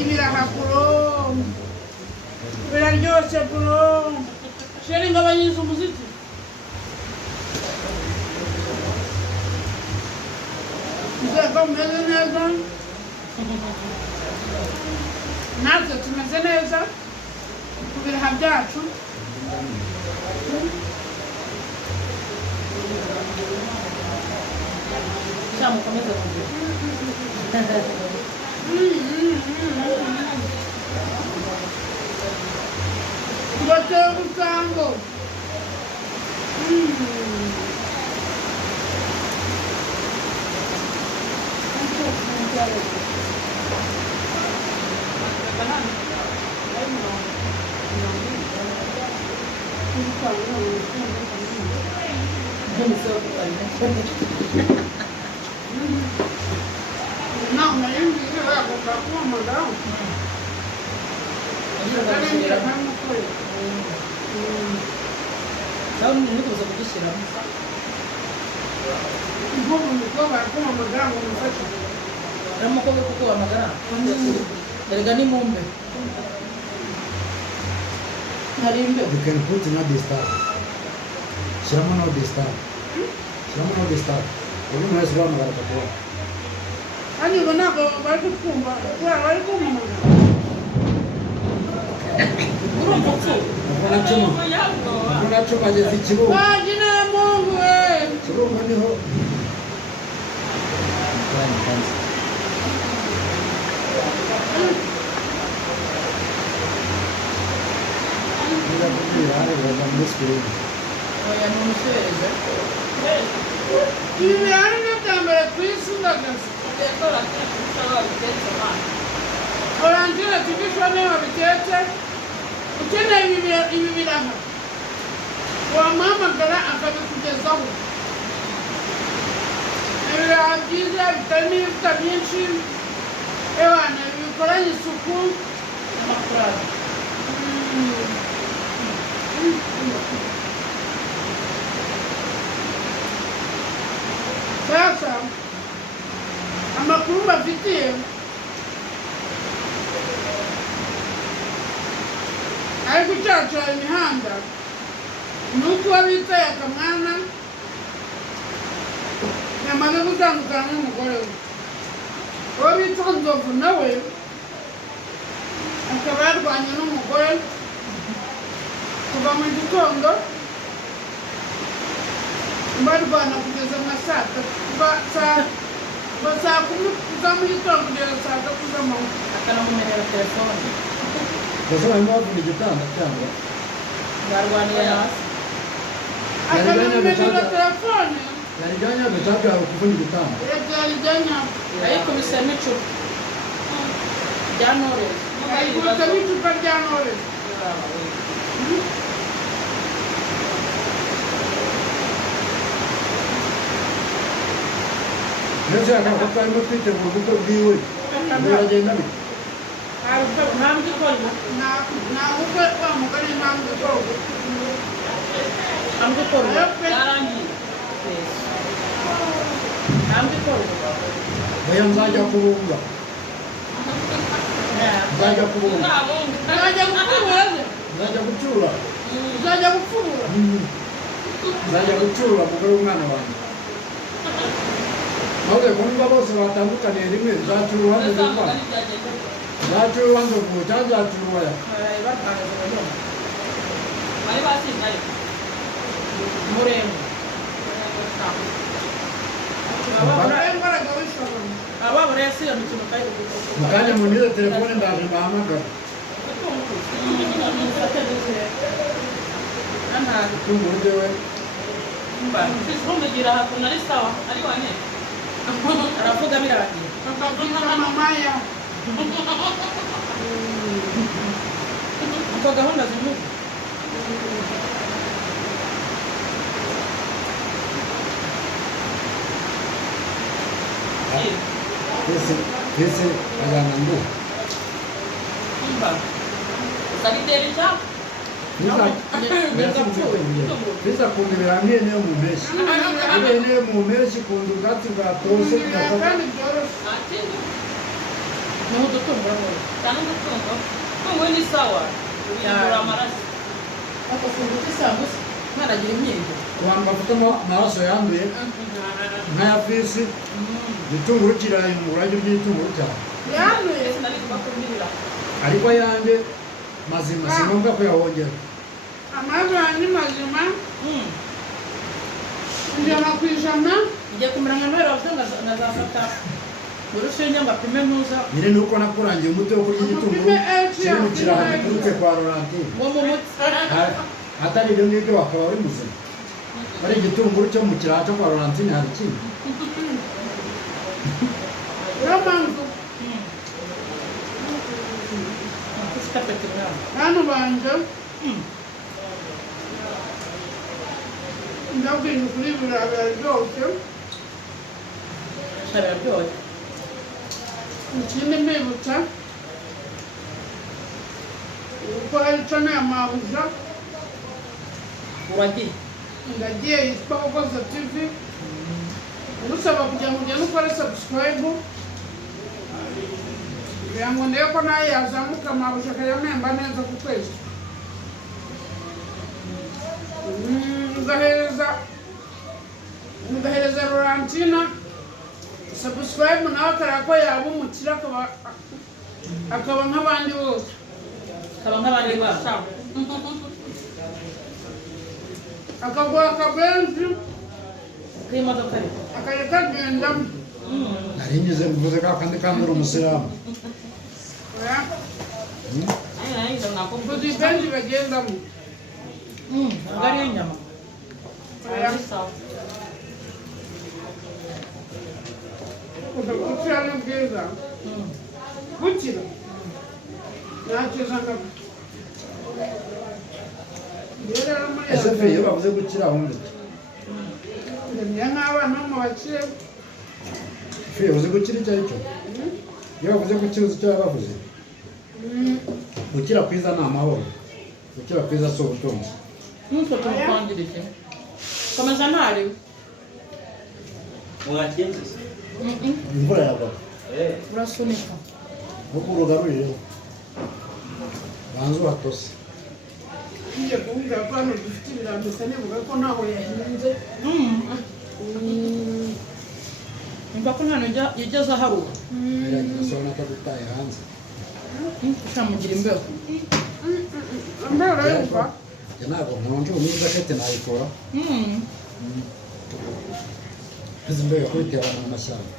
ibiraha bro biraryoshye bro sheri ngabanyiriza umuziki nzego meze neza natwe tumeze neza ku biraha byacu mukomeze kugira bateye ubusango não, mas eu não sei lá, comprar uma mandar. Não, não usa porque cheira. Vamos cobrar com uma mandar, não faz. Vamos cobrar com uma mandar. Ele ganha mombe. You can put in this star. Shraman of this star. Shraman of this star. Everyone has one of the Ani wanako bali kumba, bali kumba. Hakuna chuma je zichibu. Kwa jina la Mungu wewe. Chibu ngani ho. Ndio ndio wale wanamsikia. Oya mumusheze. Ibi arina tambere kwisundagasa. Orangira tugishwa niba bitetse ukeneye ibi biraha wamuhamagara akabikugezaho ibiraha byiza bitarimo ibivuta byinshi ewana bikoranye isuku sasa amakuru bafitiye ari gucacura imihanda ni uko uwo bita Yakamwana yamaze gutandukana n'umugore we uwo bita Nzovu nawe akaba yarwanye n'umugore kuva mu gitondo barwana kugeza nka saa kumi kuva mu gitondo kugeza saa tatu z'amanywa Akanamumenera telefone. Sasa mmoja ni kitanda cyangwa Barwaniye hasi. akanamumenera telefone yalijanya betatu ya kufunga kitanda. yalijanya Ayikubisemo icupa rya Knowless. ayikubisemo icupa rya Knowless Nese akafata imutite mu buto bwiwe. Biragenda bite? ntabwo ikora ntabwo ukwe wa mugore ntabwo ikora Ntabwo ikorwa. Yarangiye. Ntabwo ikorwa. Oya nzajya kubunga. Nzajya kubunga. uzajya gupfubura se Nzajya gucura. uzajya gupfubura Nzajya gucura mugore w'umwana wanjye. Maze kumva bose batandukaniye rimwe nzacura uruhande rw'umwana. Nzacura uruhande rw'umwana cyangwa nzacura uruhande. Bari basindaye. Murembo. imbaraga wishobora Ababura yasiyo mikino kayi kuko. Mukanya munize telefone ndaje mbahamagara. Tunguru jewe. Mugira hakuna ari sawa ari wane. Aravuga birabagiye. bakavuga mamaya Uko gahunda zimuga. Pese aganandu. Sabiteri cha? Pesa kundi birambiye niyo mu mpeshyi. Ibe niyo mu mpeshyi kundi ubwatsi bwatose kandi byoroshye Niho dutungura mu. Cyane gutunga. Tungo ni sawa. Ubindura amaraso. Akafungo cy'isambusa. Ntaragira imyenda. Abantu bafite amaraso yanduye nk'aya fisi igitunguru kirayi mu buryo bw'igitunguru cyane yanduye Sinari kubakumbirira. ariko ayanjye mazima si ngombwa ko yahongera amaraso yanjye mazima ijana ku ijana Igiye kumera nka Noheli wavuze ngazafata urushinge ngo apime ntuza. nyine nuko nakurangiye umuti wo kurya igitunguru kiri mu kiraha giturutse kwa Laurentine Wo mu muti. atari ibyo ngibyo wakaba uri muzima ari igitunguru cyo mu kiraha cyo kwa Laurentine hari ikindi niyo mpamvu Ufite apeti mwana. hano banje ndabwira kuri biriya byose Shabira byose. ikindi mbibutsa uko arico n'amabuja Uragiye. ndagiye yitwa Ogoza TV ngusaba kugira ngo ugende ukore subscribe kugira ngo ndebe ko nawe yazamuka amabuja akajya amemba neza ku kwezi ugahereza Laurentine subscribe nawe akareba ko yaba umukire akaba nk'abandi bose Kaba nk'abandi bana. akaguha akabenzi K'imodoka ariko. akajya kagendamo nari ngize mvuze ka kandi kambura umusilamu Ai ndo nakumbuka. mvuze ibenzi bagendamo Ntabwo ari inyama. Sawa. gukira ni bwiza gukira ntakiza ngabo rero muri ese fe iyo bavuze gukira wundi ndemya nk'abana bo mu bakire fe yavuze gukira icyo ari cyo iyo bavuze gukira uzi icyo baba bavuze gukira kwiza ni amahoro gukira kwiza si ubutunzi Nutwo tumukwandirike. Komeza ntari. Mwakinze se? imvura yagwa Urasunika. nuko urugarurireho banza uhatose ngiye kuvuga ko hano dufite ibirambisa nivuga ko ntaho yahinze Nimba ko nta yigeze aharuka. biragisobanura ko agutaye hanze Ushamugira imbeho. mbere yumva njye ntabwo nkonje ubu niba jakete nayikora izi mbeho kubiterana mu mashyamba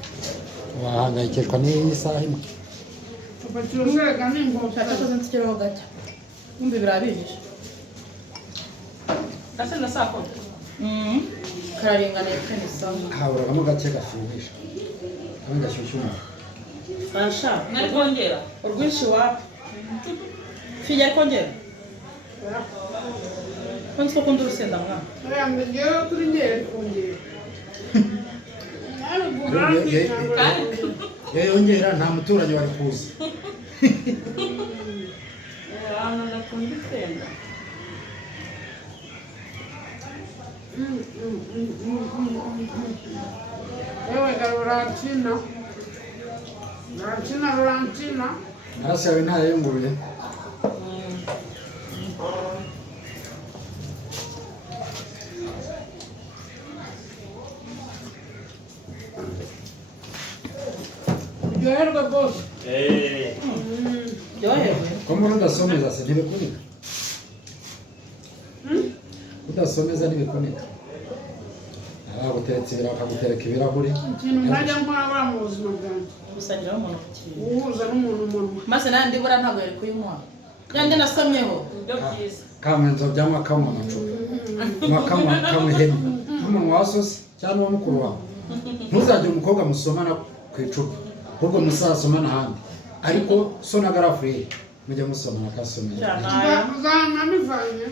wahangayikishwa n'iyi saha imwe tupakira umwega n'ingota Cyakoze nsikiraho gake. Kumbe birabihishe. Gase na sako. Kararinganiye kandi sawa. haburagamo gake gashyuhisha kandi gashyushya umuntu Asha. Nari kongera. Urwinshi wapi? Fija ari kongera? Kwanza ko kundi urusenda mwana. yambe ngewe kuri ngere kongera iyo yongera nta muturanyi wari kuza Hano ndakunda isenda. yewe Laurentine amaraso yawe ntayayunguruye uryoherwe rwose Ryohewe. ko mbona udasomeza se ntibikunika udasomeza ntibikunika baguteretse bakagutereka ibirahuri ikintu ntajya nkora buriya mu buzima bwanjye Gusangiraho umuntu ku kintu. guhuza n'umuntu umunwa Maze nandi bura ntabwo yari kuyimuha. Yanjye nasomyeho. Ibyo byiza. kamwenzo byanywa kamwe amacupa kamwe hemye n'umunwa wa sosi cyangwa uwa mukuru wawe ntuzagire umukobwa musomana ku icupa ahubwo musasomana ahandi ariko so na garafurire mujye musomana akasomera Cyana. uzahana bivanye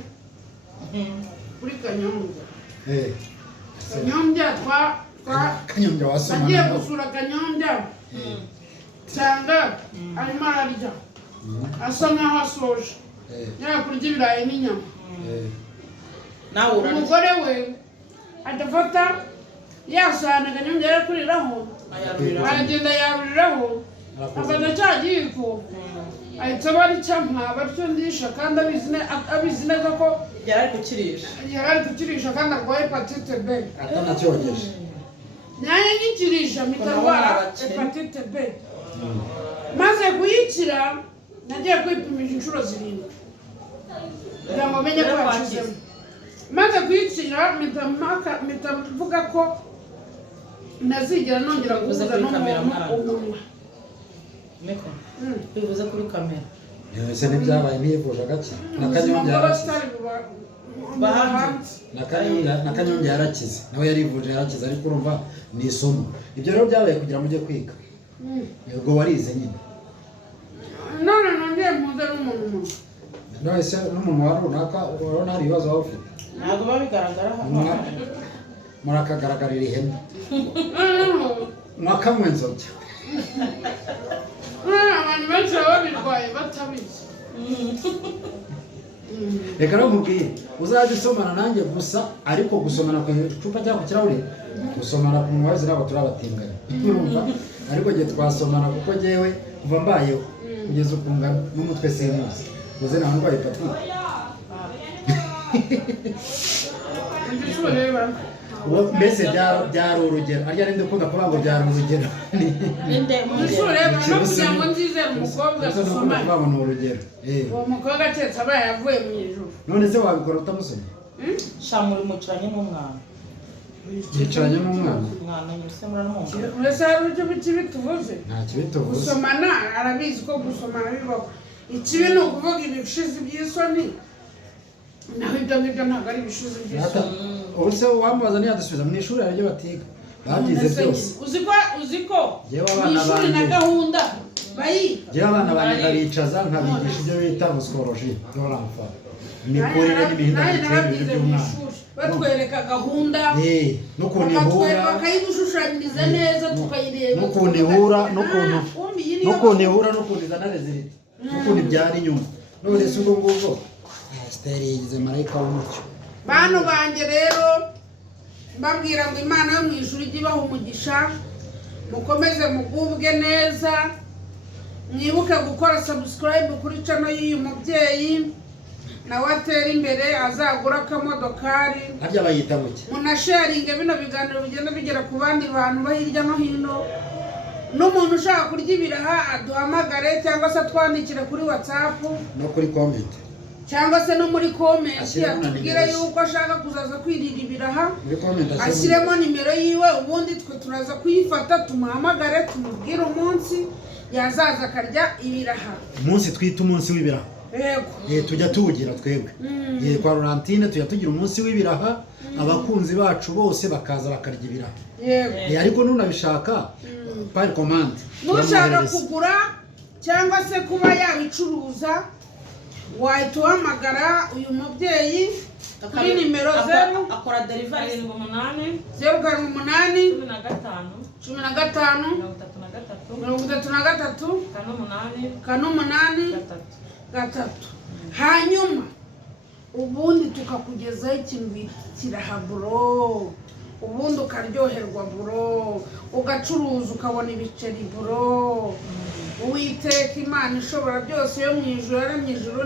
kuri kanyombya kanyombya kanyombya agiye wasomana gusura kanyombya nsanga arimo ararya asa nkaho asoje yakurya ibirayi n'inyama Nawe urarya. umugore we adafata yasana kanyombya ari kuriraho Ayarurira. aragenda yaruriraho afata cya gihiko ahita baricampa batyo ndisha kandi abizi neza ko yari kukirisha kandi arwaye hepatite B atanacyogeje nanjye nyikirisha mitarwara hepatite B maze kuyikira nagiye kwipimisha inshuro 7 kugira ngo menye ko yacizemo maze kuyikira mpita mvuga ko ntazigera nongera guhuza n'umuntu Meko bivuze kuri kamera ese n'ibyabaye nivuje gake na Kanyonge yarakize nawe yarivuje yarakize ariko urumva ni isomo ibyo rero byabaye kugira ngo ujye kwiga ubwo warize nyine none nongeye mpuze n'umuntu nawe se n'umuntu wa runaka urabona hari ibibazo waba ufite ntabwo babigaragara hano murakagaragarira ihene mwakamwe nzobya abantu benshi baba babirwaye batabizi reka rero mubwire uzajya usomana nanjye gusa ariko gusomana ku icupa cyangwa ku kirahure gusomana ku munwa wese ntabwo turabatinganya ariko igihe twasomana kuko jyewe kuva mbayeho kugeza ukunga n'umutwe simuzi uze nawe ndwaye hepatite mbese byari urugero arya ninde ukunda kuvuga ngo byari urugero kugira ngo nzizere umukobwa dusomane ni urugero uwo mukobwa aketse abaye yavuye mu ijuru none se wabikora utamusomye shamuri mucaranye n'umwana yicaranye n'umwana nyuse muranumva mbese hari uburyo ikibi tuvuze nta kibi tuvuze gusomana arabizi ko gusomana bibaho ikibi ni ukuvuga ibishizi by'isoni naho ibyo ngibyo ntabwo ari ibishizi by'isoni ubu se wambaza ntiyadusubiza mu ishuri hari ibyo batiga babyize byose uzi ko mu ishuri na gahunda bayiga njyewe abana banjye ndabicaza nkabigisha ibyo bita busikoroji y'oramfa imikurire n'imihindagurikire by'umwana batwereka gahunda n'ukuntu ihura bakayidushushanyiriza neza tukayireba n'ukuntu ihura n'ukuntu ihura n'ukuntu izana rezilita n'ukuntu ibyara inyuma none se ubwo ngubwo siteri yigize marayika w'umucyo bantu banjye rero mbabwira ngo Imana yo mu ijuru ijye ibaha umugisha mukomeze mugubwe neza mwibuke gukora subscribe kuri channel y'uyu mubyeyi nawe atera imbere azagura akamodokari harya bayita muke munasharinge bino biganiro bigenda bigera ku bandi bantu ba hirya no hino n'umuntu ushaka kurya ibiraha aduhamagare cyangwa se atwandikire kuri WhatsApp no kuri comment cyangwa se no muri comment atubwire yuko ashaka kuzaza kwirira ibiraha ashyiremo nimero yiwe ubundi twe turaza kuyifata tumuhamagare tumubwire umunsi yazaza akarya ibiraha umunsi twita umunsi w'ibiraha yego tujya tuwugira twebwe kwa Laurentine tujya tugira umunsi w'ibiraha abakunzi bacu bose bakaza bakarya ibiraha yego ariko nunabishaka par commande nushaka kugura cyangwa se kuba yabicuruza wahita uhamagara uyu mubyeyi kuri nimero 0 akora delivery 0 15 hanyuma ubundi tukakugezaho ikintu bikiraha bro ubundi ukaryoherwa bro ugacuruza ukabona ibiceri bro Uwiteka Imana ishobora byose yo mu ijuru yaremye ijuru